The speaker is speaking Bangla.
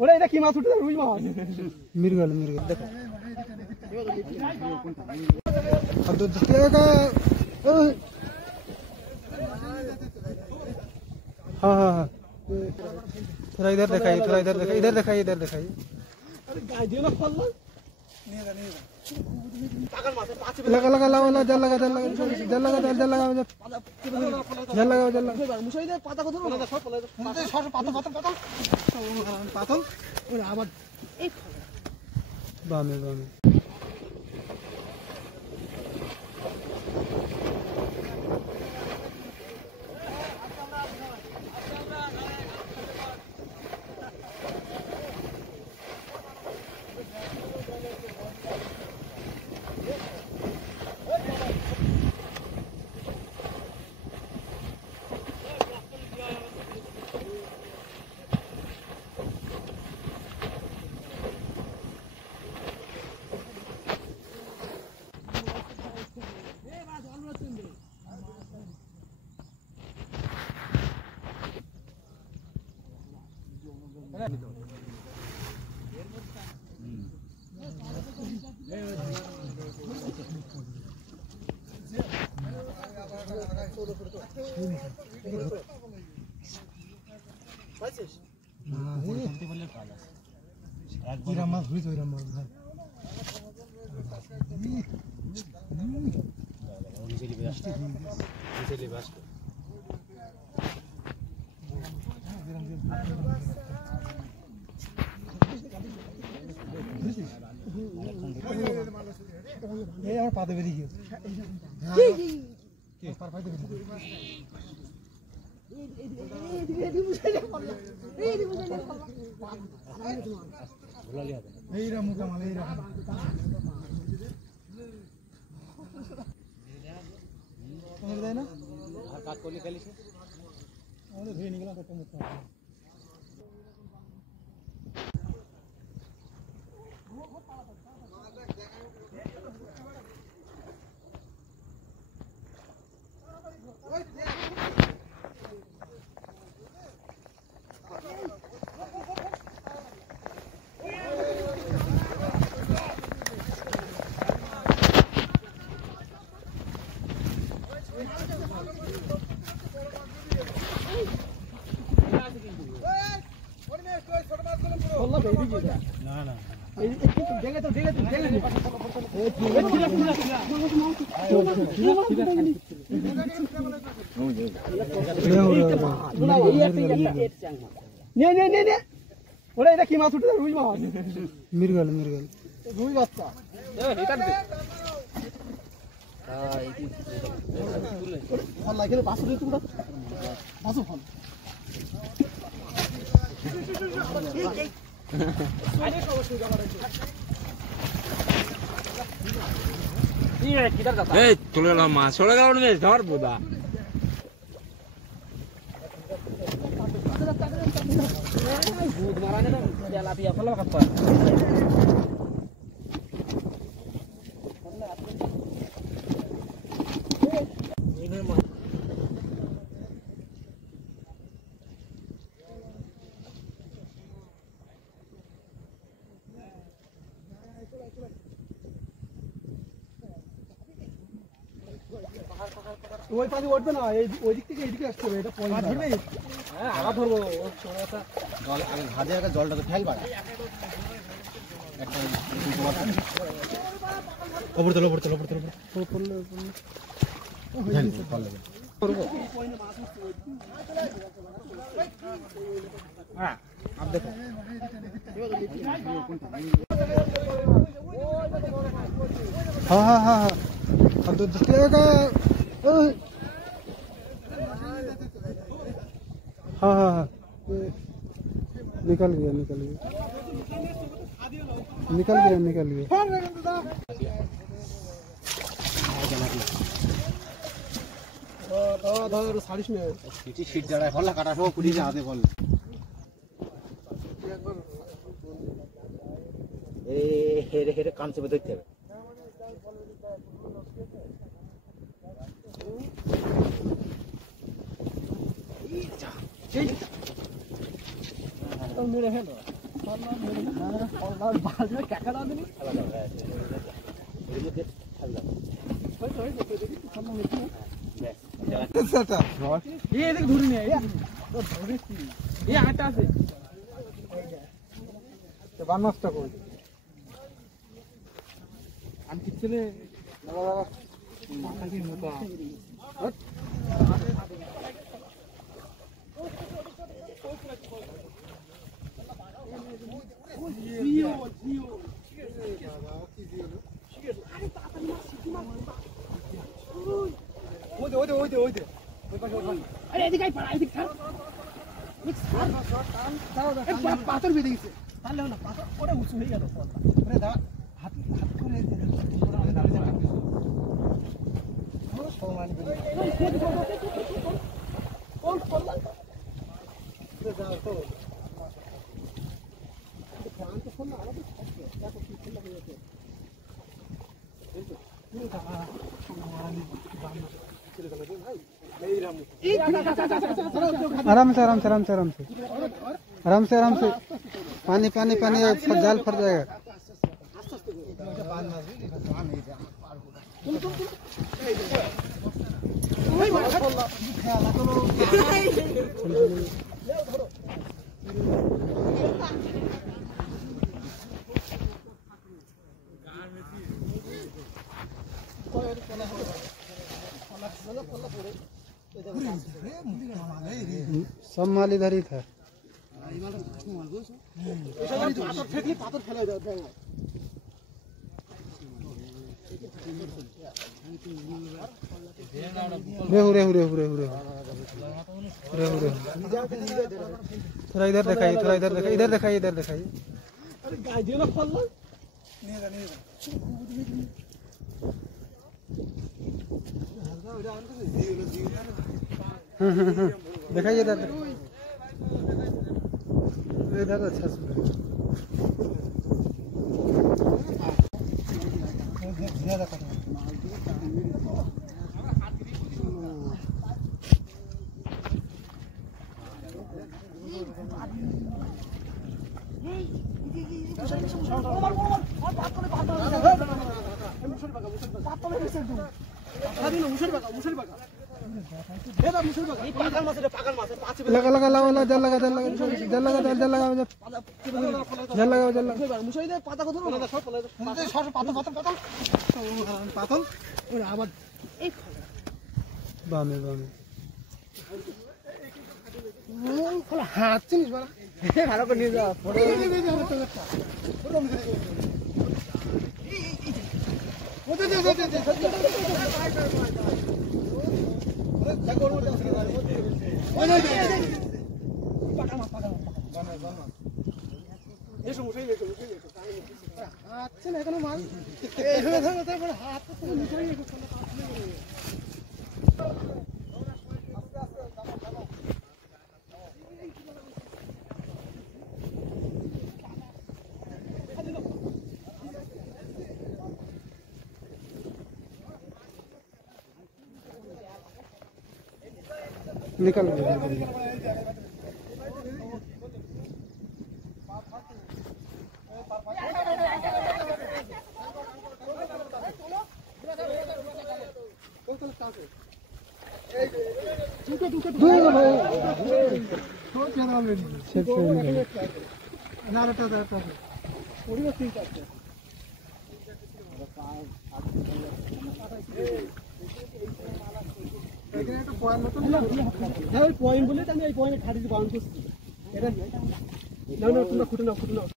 ওরা এটা কি মাছ উঠে রুই মাছ মৃগল দেখো हाँ हाँ हाँ थोड़ा इधर दिखाइए इधर दिखाइए लगा लगा लगा लगा जल लगा बामे पाते बेरिए ওরা এটা কি মাছ উঠে রুই মাছ মৃগল রুই বাচ্চা ফল লাগে বাসু দিই তোমরা বাসু ফল চলে গেল মাছ চলে গেল ধর বোধা ওই পানি উঠবে না ওই দিক থেকে এদিকে আসতে হবে এটা পয়েন্ট ধরবে হ্যাঁ আবার ধরবো জল আগে ঘাটে আগে জলটাকে ফেলবা একটা ওপর তোলো হ্যাঁ আপ দেখো हाँ अब तो दिखेगा हाँ निकल गया ধর 40 মিনিট শীত জায়গায় হল্লা কাটা সব পুড়িয়ে হাতে বল হেরে হেরে কানছে ধরতে হবে মেরে ফেলো বাজবে টাকা দাও দিনি এদিকে ধরে নিয়ে এই আটা আছে বান্নটা কই আমি কি ছেলে মাথা কি মোটা পাথর বেঁধে গেছে তাহলে না পাথর ওটা উঁচু হয়ে গেল হাত হাত করে आराम से आराम से आराम से आराम से आराम से आराम से पानी पानी पानी जाल फट जाएगा सब माल इधर ही था रेहू रेहू रेहू रेहू रेहू रेहू रेहू थोड़ा इधर दिखाइए थोड़ा इधर दिखाइए इधर दिखाइए इधर दिखाइए दिखाइए इधर इधर अच्छा से लगा लगा लगा लगा जल लगा जल लगा जल लगा जल लगा जल लगा जल लगा মুশারি দে পাতা কত না সব পাতা পাতা পাতা পাতল ওরে আবার এই बामे बामे খোলা হাত চিনিস বাড়া ভালো করে নিয়ে যা ফটো ওতে দে ওতে দে পাকা মাছ এসো মুশারি এসো আচ্ছা না এখনো মাছ এই ধরে ধরে তারপর হাত তো মুশারি এসো निकल गया পয়েন্ট বলে আমি এই পয়েন্টে খাটি বাউন্ড করছি এটা না না তোমরা খুঁটে নাও